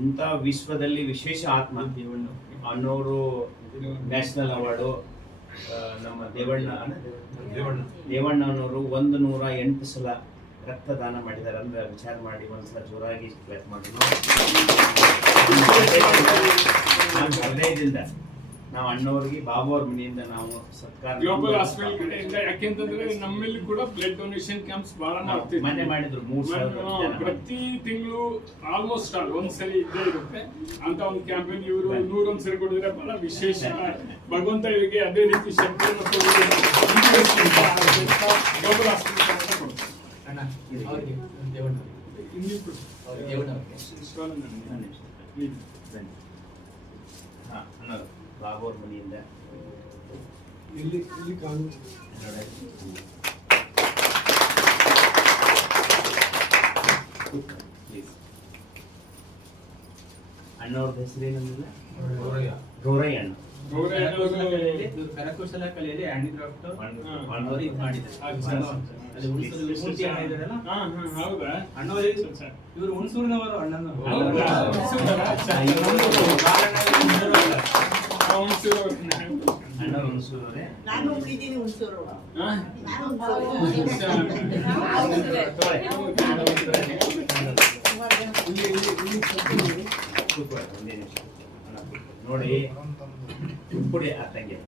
ಇಂಥ ವಿಶ್ವದಲ್ಲಿ ವಿಶೇಷ ಆತ್ಮ ಅನ್ನೋರು ನ್ಯಾಷನಲ್ ಅವಾರ್ಡು. ನಮ್ಮ ದೇವಣ್ಣನವರು 108 ಸಲ ರಕ್ತದಾನ ಮಾಡಿದ್ದಾರೆ ಅಂದ್ರೆ ವಿಚಾರ ಮಾಡಿ ಒಂದ್ಸಲ ಜೋರಾಗಿ ಪ್ರಯತ್ನ ಮಾಡಿ. ಹೃದಯದಿಂದ ನಾವು ಅಣ್ಣವ್ರಿಗೆ ಬಾಬು ಅವ್ರ ಮನೆಯಿಂದ ನಾವು ಸತ್ಕಾರ ಗ್ಲೋಬಲ್ ಹಾಸ್ಪಿಟಲ್ ಕಡೆಯಿಂದ, ಯಾಕೆಂತಂದ್ರೆ ನಮ್ಮಲ್ಲಿ ಕೂಡ ಬ್ಲಡ್ ಡೊನೇಷನ್ ಕ್ಯಾಂಪ್ಸ್ ಬಹಳ ಮಾಡ್ತೀವಿ. ಮನೆ ಮಾಡಿದ್ರು 3,000 ಪ್ರತಿ ತಿಂಗಳು ಆಲ್ಮೋಸ್ಟ್ ಒಂದ್ಸರಿ ಇದ್ದೇ ಇರುತ್ತೆ ಅಂತ ಒಂದು ಕ್ಯಾಂಪೇನ್. ಇವರು 101 ಸರಿ ಕೊಡಿದ್ರೆ ಬಹಳ ವಿಶೇಷ. ಭಗವಂತ ಇವರಿಗೆ ಅದೇ ರೀತಿ ಶಕ್ತಿ ಮತ್ತು ಗ್ಲೋಬಲ್ ಹಾಸ್ಪಿಟಲ್ ಬಾಬು ಅವ್ರ ಮನೆಯಿಂದ ಅಣ್ಣವ್ರದ್ದು ಹೆಸರೇನಿಲ್ಲ, ಗೌರಯ್ಯ ಅಣ್ಣ. ಕರಕುಶಲ ಕಲೆಯಲ್ಲಿ ಹ್ಯಾಂಡಿಕ್ರಾಫ್ಟ್ ಇವರು ಹುಣಸೂರಿನವರು. ಅಣ್ಣ ಹುಣಸೂರವರೇ. ನಾನು ಹುಟ್ಟಿದ್ದೀನಿ ಹುಣಸೂರು. ನೋಡಿ ಪುಡಿ ಆ ತಂಗಿ